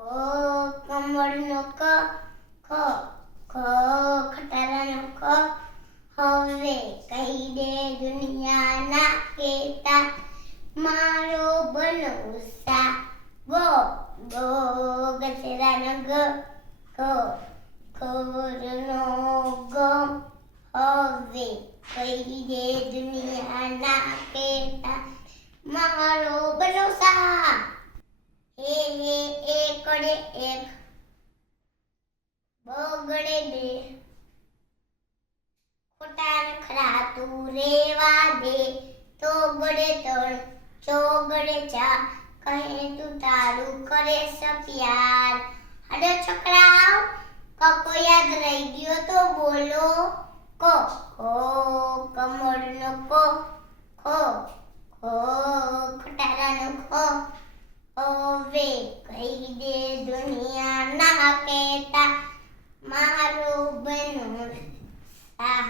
કમળનો ક, ખ ખટારાનો ખ. હવે કહી દે દુનિયાના કેતા મારો બનોસા. ગો ગસેરાનો ગ, ખોરનો ગ. હવે કહી દે દુનિયાના કેતા મારો બનોસા. હે એકડે એક, બગડે બે. ખોટા ખરા તું રેવા દે. તો ગડે ત્રણ, ચોગડે ચાર. કહે તું તારું કરે છે પ્યાર. અરે છોકરાઓ, કકો યાદ રહી ગયો તો બોલો. કો કમળનો કો, ખો ખટારાનો ખો. હવે કહી દે દુનિયાના કહેતા મારો બનોસા.